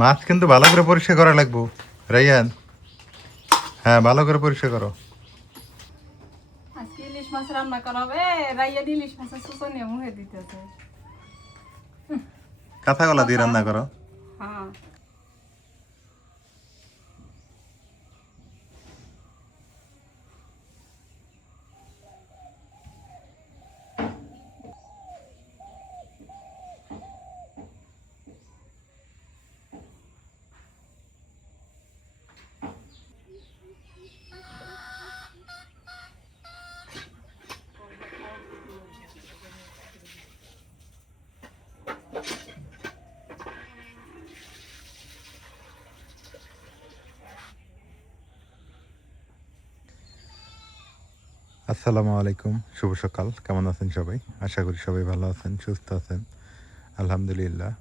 মাছ কিন্তু ভালো করে পরিষ্কার করা লাগবো রাইয়ান। হ্যাঁ, ভালো করে পরিষ্কার করো। আজকে ইলিশ মাছ রান্না করা হবে। রাইয়ান ইলিশ মাছের সুসো নিয়ে মুখে দিতেছে। কাঁচা কলা দিয়ে রান্না করো। হ্যাঁ, আসসালামু আলাইকুম, শুভ সকাল। কেমন আছেন সবাই? আশা করি সবাই ভালো আছেন, সুস্থ আছেন। আলহামদুলিল্লাহ,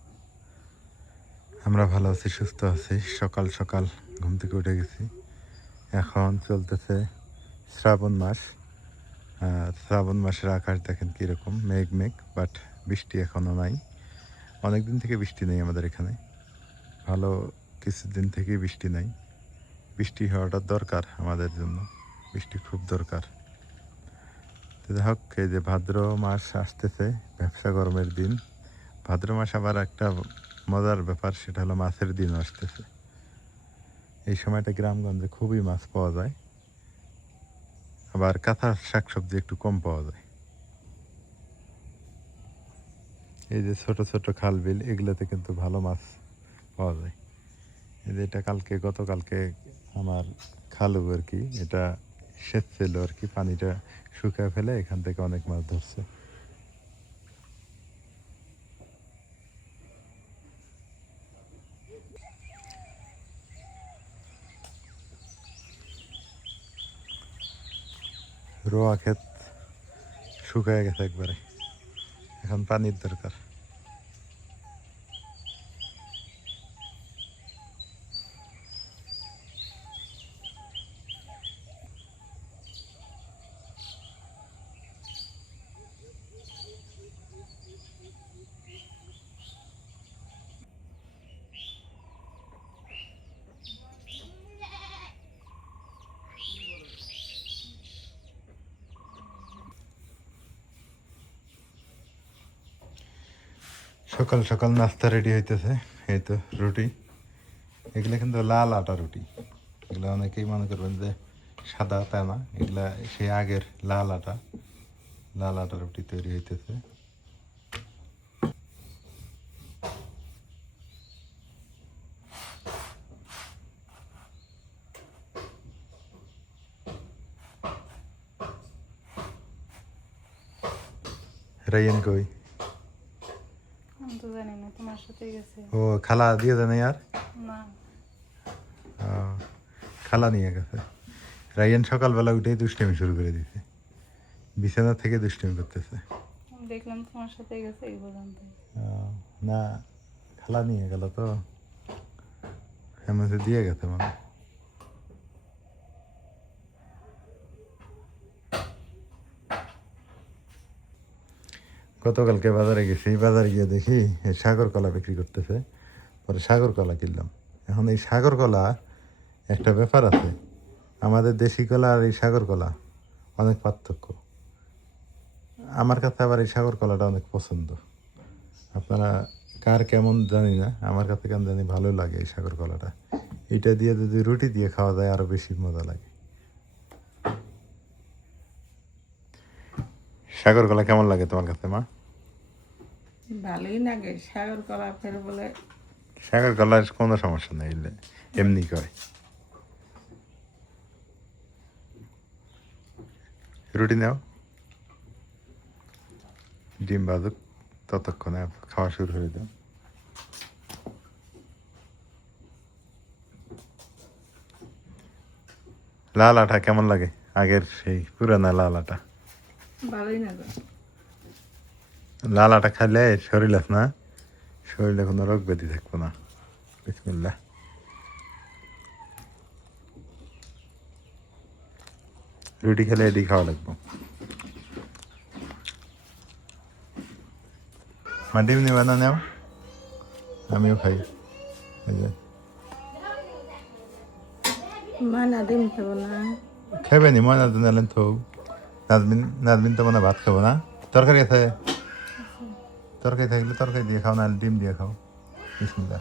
আমরা ভালো আছি, সুস্থ আছি। সকাল সকাল ঘুম থেকে উঠে গেছি। এখন চলতেছে শ্রাবণ মাস। শ্রাবণ মাসের আকাশ দেখেন কীরকম, মেঘ মেঘ, বাট বৃষ্টি এখনও নাই। অনেক দিন থেকে বৃষ্টি নেই আমাদের এখানে, ভালো কিছুদিন থেকেই বৃষ্টি নাই। বৃষ্টি হওয়াটা দরকার আমাদের জন্য, বৃষ্টি খুব দরকার। তো যাই হোক, এই যে ভাদ্র মাস আসতেছে, ব্যবসা গরমের দিন। ভাদ্র মাস আবার একটা মজার ব্যাপার, সেটা হলো মাছের দিন আসতেছে। এই সময়টা গ্রামগঞ্জে খুবই মাছ পাওয়া যায়, আবার কাঁচা শাকসবজি একটু কম পাওয়া যায়। এই যে ছোট ছোট খাল বিল, এগুলোতে কিন্তু ভালো মাছ পাওয়া যায়। এই যে এটা গতকালকে আমার খালু আর কি, এটা সেচ ছিল আর কি, পানিটা শুকায় ফেলে এখান থেকে অনেক মাছ ধরছে। রোয়া ক্ষেত শুকায় গেছে একবারে, এখন পানির দরকার। সকাল সকাল নাস্তা রেডি হইতেছে। এই তো রুটি, এগুলো কিন্তু লাল আটা রুটি। এগুলো অনেকেই মনে করবেন যে সাদা, তা না, এগুলা সেই আগের লাল আটা রুটি তৈরি হইতেছে। রাইয়ান কই? আমি তো জানি না, তোমার সাথে গেছে। ও খালা দিয়ে দেন আর না, খালা নিয়ে গেছে। রাইয়ান সকালবেলা উঠেই দুষ্টামি শুরু করে দিছে, বিছানা থেকে দুষ্টামি করতেছে। আমি দেখলাম তোমার সাথে গেছে এই পর্যন্ত। না, খালা নিয়ে গেল তো, এমন দিয়ে গেছে মানে। গতকালকে বাজারে গেছি, বাজারে গিয়ে দেখি এই সাগর কলা বিক্রি করতেছে। পরে সাগর কলা কিনলাম। এখন এই সাগর কলা একটা ব্যাপার আছে, আমাদের দেশি কলা আর এই সাগর কলা অনেক পার্থক্য। আমার কাছে আবার এই সাগর কলাটা অনেক পছন্দ। আপনারা কার কেমন জানি না, আমার কাছে কেমন জানি ভালো লাগে এই সাগর কলাটা। এটা দিয়ে যদি রুটি দিয়ে খাওয়া যায় আরও বেশি মজা লাগে। সাগর কলা কেমন লাগে তোমার কাছে মা? ভালোই লাগে সাগর কলা, ফের বলে সাগর কলার কোনো সমস্যা নেই, এমনি কয়। রুটি নাও, ডিম বাজুক, ততক্ষণে খাওয়া শুরু হয়ে দাও। লাল আটা কেমন লাগে? আগের সেই পুরানা লাল আটা। ভালোই লাগে। লাল আটা খাইলে শরীর আছে না, শরীরে কোনো রোগ ব্যাধি থাকবো না। বিসমিল্লাহ। রুটি খেলে এটি খাওয়া লাগবো। মা ডিম নিবা না? নেও, আমিও খাই। এই যে মানা ডিম খাবো না খাবে নি ময়না তো নালেন তো নাজমিন তো মনে হয় ভাত খাবো না তরকারি আছে তরকারি থাকলে তরকারি দিয়ে খাও না ডিম দিয়ে খাও বিসমিল্লাহ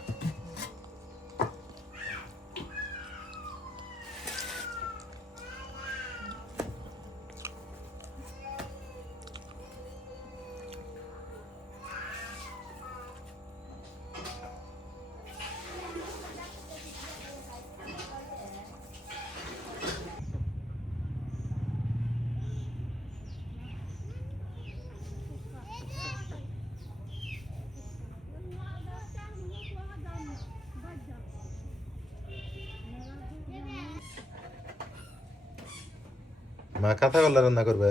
মা কাঁথা কলা রান্না করবে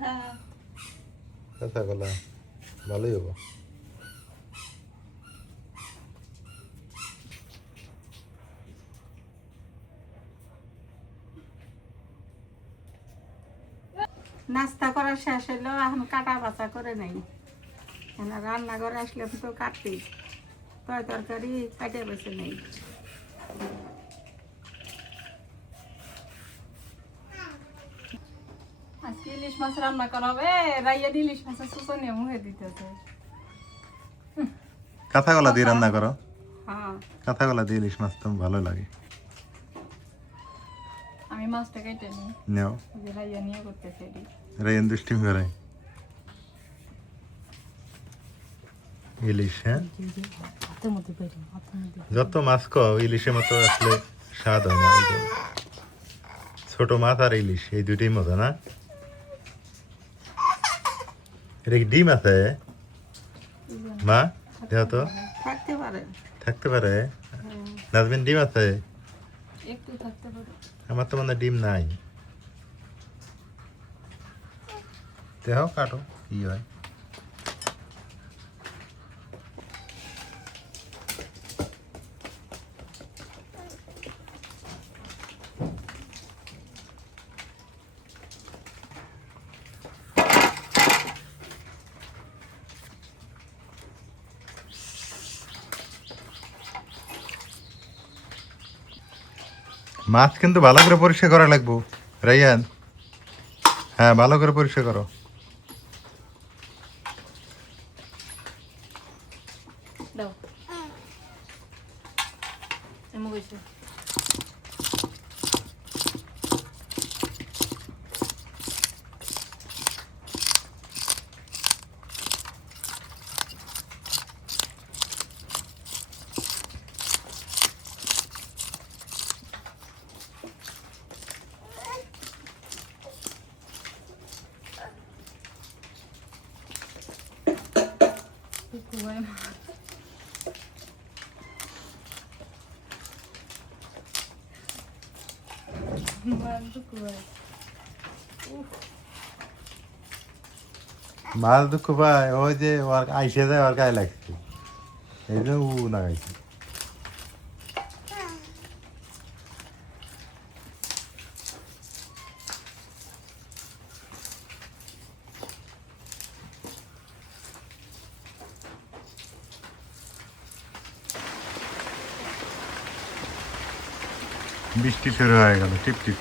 হ্যাঁ কাঁথা কলা ভালোই হবো নাস্তা করা শেষ হইলো এখন কাটা বাছা করে নেই এখন রান্না করে আসলে তো কাটতে তরকারি কাটে বেছে নেই আজকে ইলিশ মাছ রান্না করা হবে রাইয়া ইলিশ মাছের সুসনে মুখে দিতেছে কাঁথা কলা দিয়ে রান্না করো হ্যাঁ কাঁথা কলা দিয়ে ইলিশ মাছ তো ভালো লাগে আমি মাছটা কেটে নিই নেও যে রাইয়া নিয়ে করতেছে রেন দুষ্টিম করে ইলিশ হ্যাঁ যত মাছ খাও ইলিশের মতো আসলে স্বাদ হয় না ওই যে ছোট মাছ আর ইলিশ এই দুইটাই মজা না এটা কি ডিম আছে মা দেহ তো থাকতে পারে থাকতে পারে নাজমিন ডিম আছে একটু থাকতে পারে আমার তো মানে ডিম নাই দেহ কাটো কি হয় মাছ কিন্তু ভালো করে পরিষ্কার করা লাগবো রাইয়ান হ্যাঁ ভালো করে পরিষ্কার করো দাও এমন কইছে কুকুয়ায় মাছ দুঃখ পায় ওই যে ওর আইসে যায় ওর গায়ে লাগছে এই জন্য উ লাগাইছে বৃষ্টি শুরু হয়ে গেল টিপ টিপ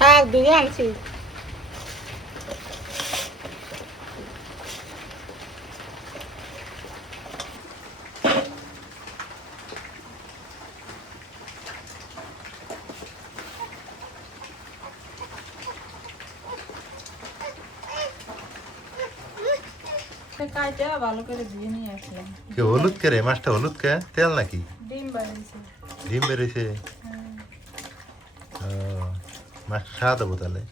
থাক দুই আনছি কাটে ভালো করে দিয়ে নিয়ে আসলাম কি হলুদ কে রে মাছটা হলুদ কে তেল নাকি ডিম বাড়িয়েছে ডিম বেরিয়েছে মাছটা স্বাদ হবো তাহলে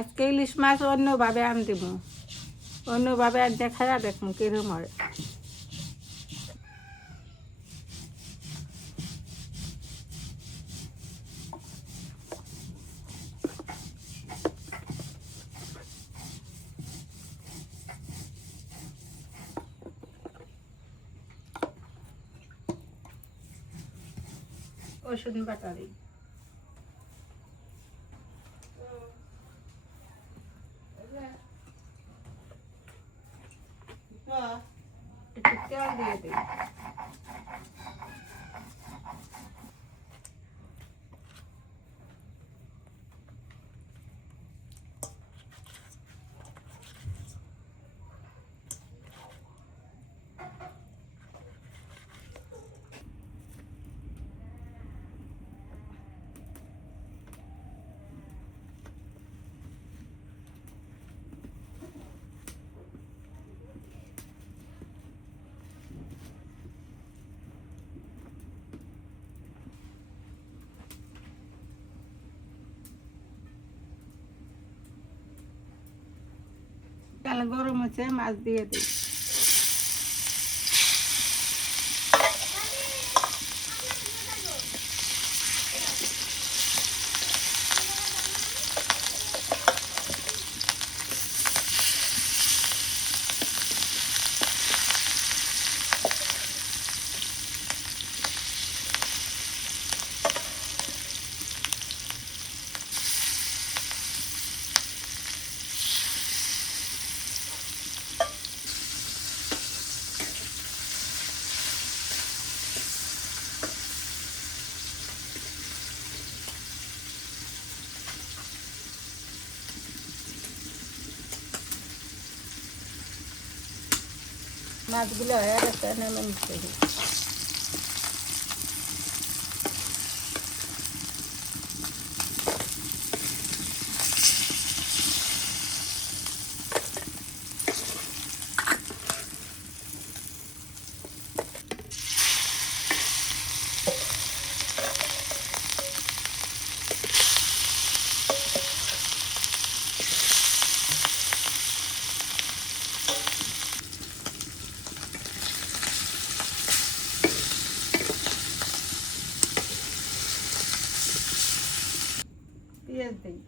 আজকে ইলিশ মাছ অন্যভাবে আন দিব, অন্যভাবে আর দেখায়া দেখুন কিরম হয়। রসুন বাটা দিই, একটু তেল দিয়ে দিই। তেল গরম হচ্ছে, মাছ দিয়ে দিই। মাছগুলো হয়ে গেছে, নেমে নিতে হবে। পেঁয়াজ দিই,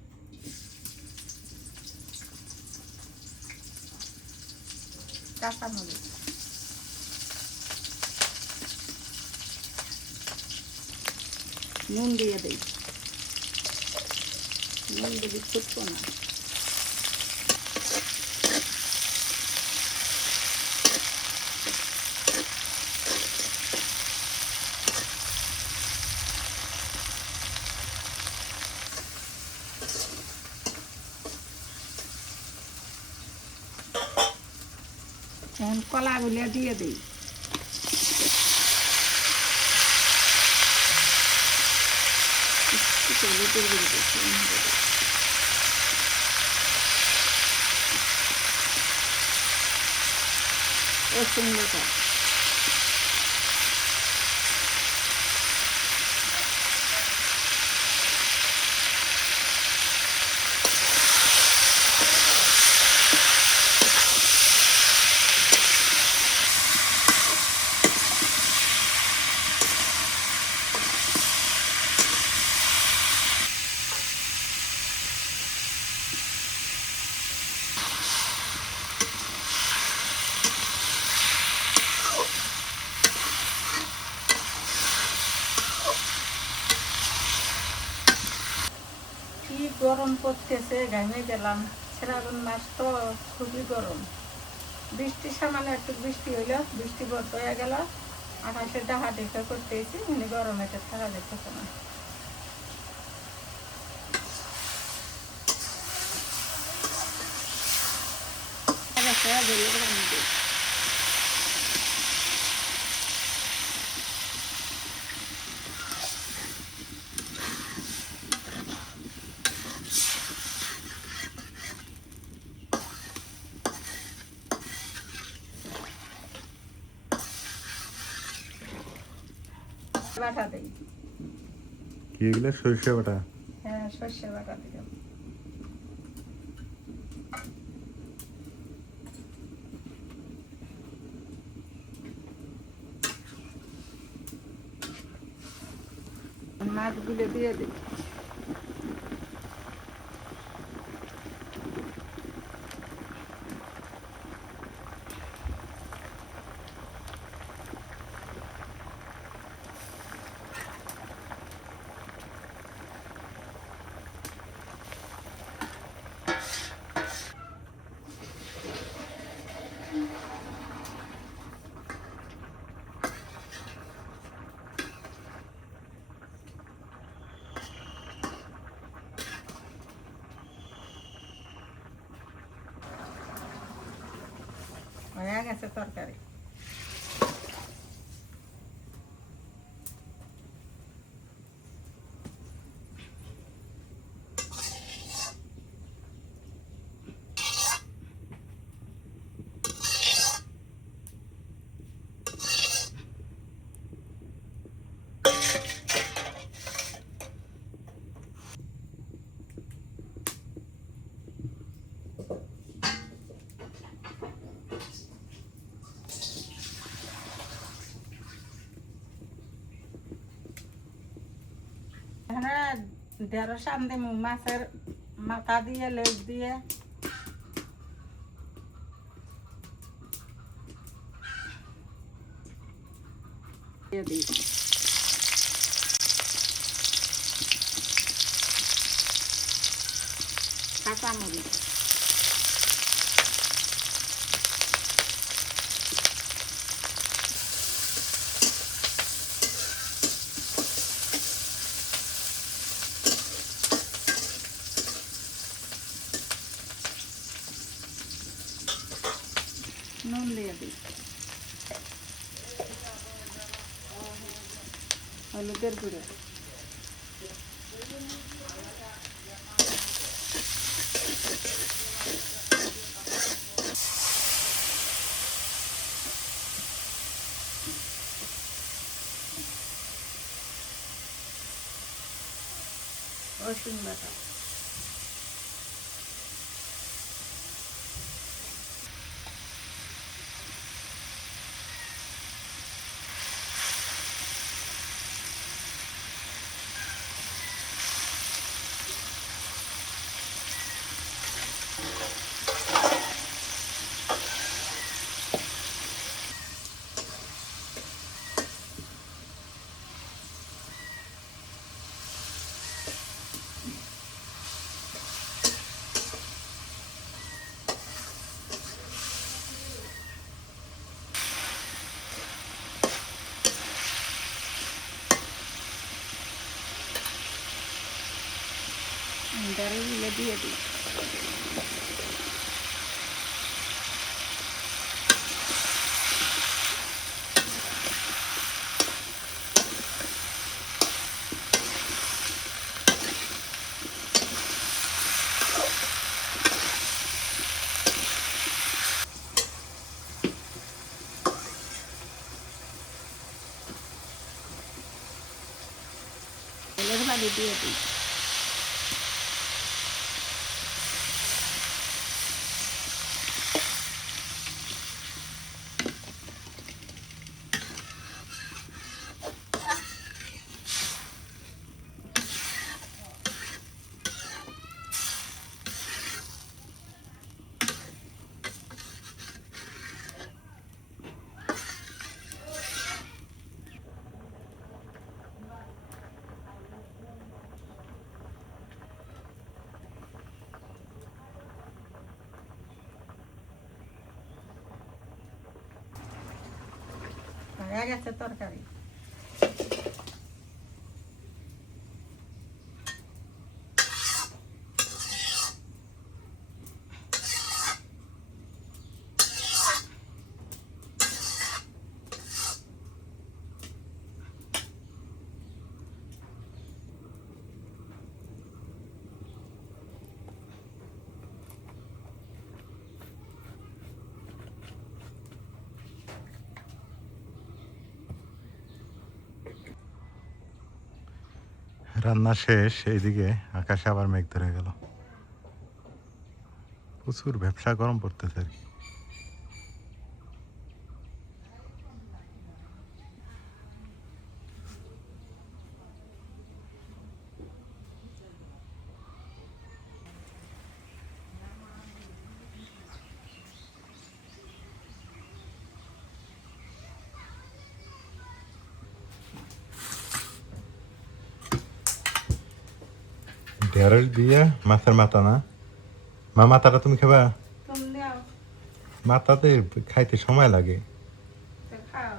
কাঁচামরিচ, নুন দিয়ে দিই, নুন দিবি ফুটবো না। এখন কলাগুলো দিয়ে দিই। রসুন বাটা, কি গরম করতেছে, ঘামে গেলাম। শ্রাবণ মাস তো খুবই গরম। বৃষ্টি সামান্য একটু বৃষ্টি হইলো, বৃষ্টি বন্ধ হয়ে গেল। আকাশে ডাহা দেখা করতেছি, উনি গরমে থাকা যেতেছে না। বাটা দিই। কি এগুলো? সরিষা বাটা? হ্যাঁ, সর্ষে বাটা দিলাম। মাছগুলো দিয়ে দিই। হয়ে গেছে তরকারি। এখানে ঢেঁড়স আম দিমু, মাছের মাথা দিয়ে লেজ দিয়ে। দিয়ে দিই কাঁচামরিচ। নুন দিয়ে দিই, হলুদের গুঁড়ো, রসুন বাটা। ডালগুলো দিয়ে দিই। তেলের বাড়ি দিয়ে দিই। হয়ে গেছে তরকারি। রান্না শেষ, এইদিকে আকাশে আবার মেঘ ধরে গেল। প্রচুর ব্যবসা গরম পড়তেছে আর কি। ঢেঁড়স দিয়ে মাছের মাথা না, মা মাথাটা তুমি খাবা? তুমি নাও, মাথাতে খাইতে সময় লাগে। তো খাও।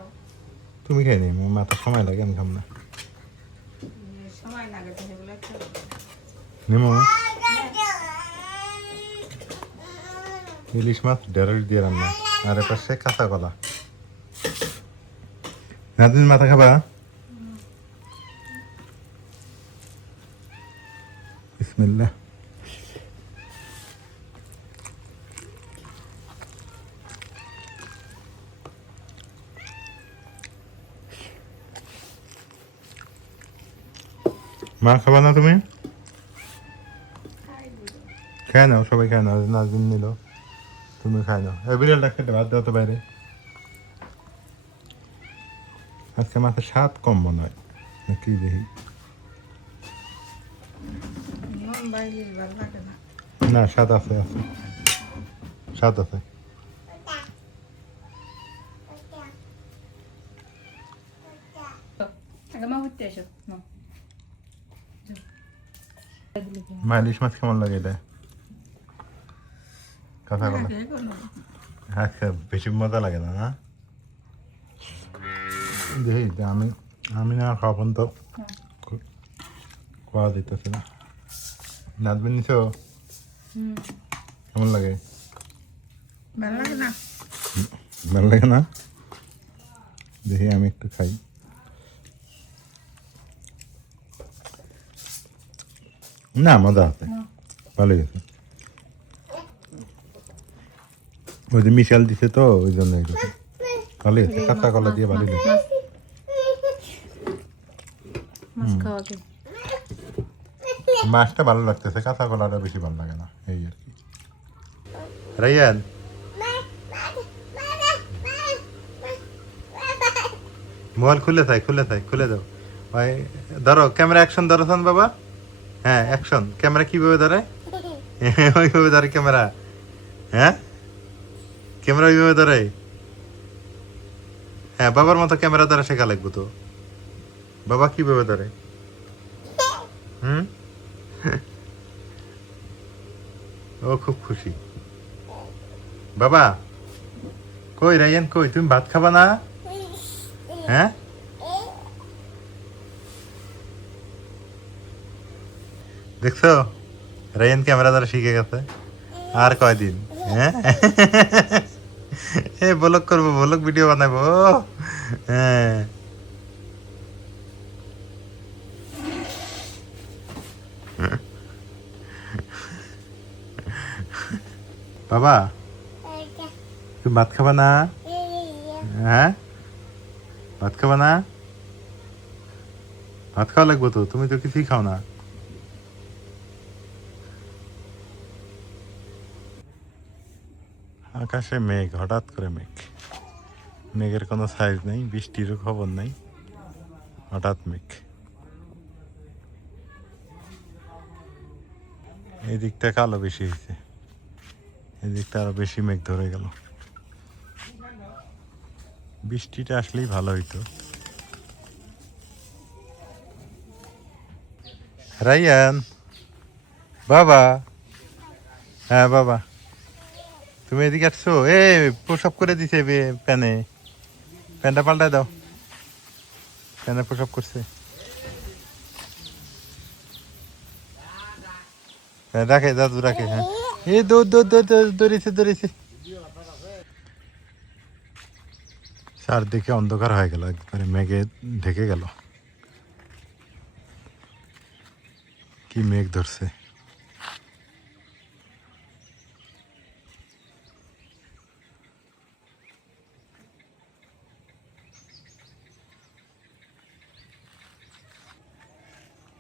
তুমি খাই নি, মাথা সময় লাগে, আমি খাম না। সময় লাগে তো সেগুলো খাও। নিমো ইলিশ মাছ ঢেঁড়স দিয়ে রান্না, আর এপাশে কাঁচা কলা। নাদিন মাথা খাবা? বিসমিল্লাহ। মা খাবা না তুমি? খাই দিও। খায় নাও, সবাই খায় নাও। নাজিম নিল, তুমি খায় নাও। এই বিড়ালটা খেতে বাদ দাও তো বাইরে। আজকে মাছের স্বাদ কম মনে হয় নাকি দেখি। মন বাইলে ভালো লাগে না। না, স্বাদ আছে, আছে স্বাদ আছে। আগে মা উঠতে এসো না। মা ইলিশ মাছ কেমন লাগে এটা? কথা বলো। আজকে বেশি মজা লাগে না, না? দেখি যে আমি না খাওয়া পর্যন্ত খাওয়া দিতেছে না। নাচবেন নিছো? কেমন লাগে? ভালো লাগে না। ভালো লাগে না? দেখি আমি একটু খাই। না, মজা আছে, ভালোই আছে। ওই যে মিশাল দিছে তো, ওই জন্য এরকম ভালোই আছে। কাঁচা কলা দিয়ে ভালোই লাগে। মাছ খাওয়া যায়। মাছটা ভালো লাগতেছে, কাঁচা কলাটা বেশি ভালো লাগে না, এই আর কি। রাইয়ান, মোবাইল খুলে থাই, খুলে থাই, খুলে দাও। ভাই ধরো, ক্যামেরা অ্যাকশন ধরোছেন বাবা। হ্যাঁ, অ্যাকশন। ক্যামেরা কিভাবে ধরে? ওইভাবে ধরে ক্যামেরা। হ্যাঁ, ক্যামেরা ওইভাবে ধরে। হ্যাঁ, বাবার মতো ক্যামেরা ধরা শেখা লাগবে তো। বাবা কিভাবে ধরে? হুম, ও খুব খুশি। বাবা কই, রাইয়ান কই, তুমি ভাত খাবা না? হ্যাঁ, দেখছো রাইয়ান ক্যামেরা ধরা শিখে গেছে। আর কয়দিন? হ্যাঁ, এ ব্লগ করবো, ব্লগ ভিডিও বানাবো। হ্যাঁ, বাবা তুমি ভাত খাবা না? হ্যাঁ, ভাত খাবা না? ভাত খাওয়া লাগবো তো, তুমি তো কিছুই খাও না। আকাশে মেঘ, হঠাৎ করে মেঘ। মেঘের কোনো সাইজ নেই, বৃষ্টিরও খবর নেই, হঠাৎ মেঘ। এই দিকটা কালো বেশি হয়েছে, এই দিকটা আরো বেশি মেঘ ধরে গেল। বৃষ্টিটা আসলেই ভালো হইতো। রাইয়ান, বাবা। হ্যাঁ বাবা, তুমি এদিকে আসছো? এ প্রসব করে দিছে প্যানে, প্যানটা পাল্টায় দাও। প্যানে প্রসব করছে। হ্যাঁ, রাখে দাদু, রাখে। হ্যাঁ, এই দৌড় দৌড় দৌড় দৌড়, দৌড়েছে দৌড়েছে। চারদিকে অন্ধকার হয়ে গেল, একবারে মেঘে ঢেকে গেল। কি মেঘ ধরছে!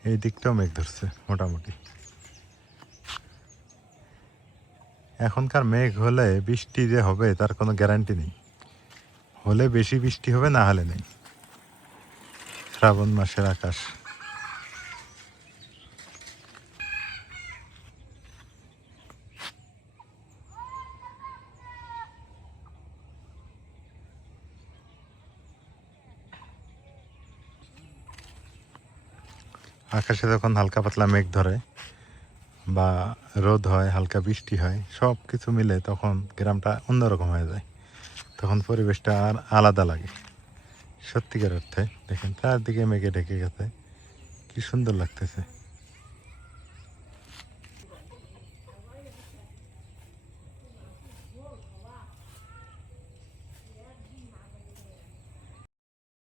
এই দিকটাও মেঘ ধরছে মোটামুটি। এখনকার মেঘ হলে বৃষ্টি যে হবে তার কোনো গ্যারান্টি নেই, হলে বেশি বৃষ্টি হবে, না হলে নেই। শ্রাবণ মাসের আকাশ। আকাশে যখন হালকা পাতলা মেঘ ধরে বা রোদ হয়, হালকা বৃষ্টি হয়, সব কিছু মিলে তখন গ্রামটা অন্যরকম হয়ে যায়। তখন পরিবেশটা আর আলাদা লাগে সত্যিকার অর্থে। দেখেন চারদিকে মেঘে ঢেকে গেছে, কি সুন্দর লাগতেছে।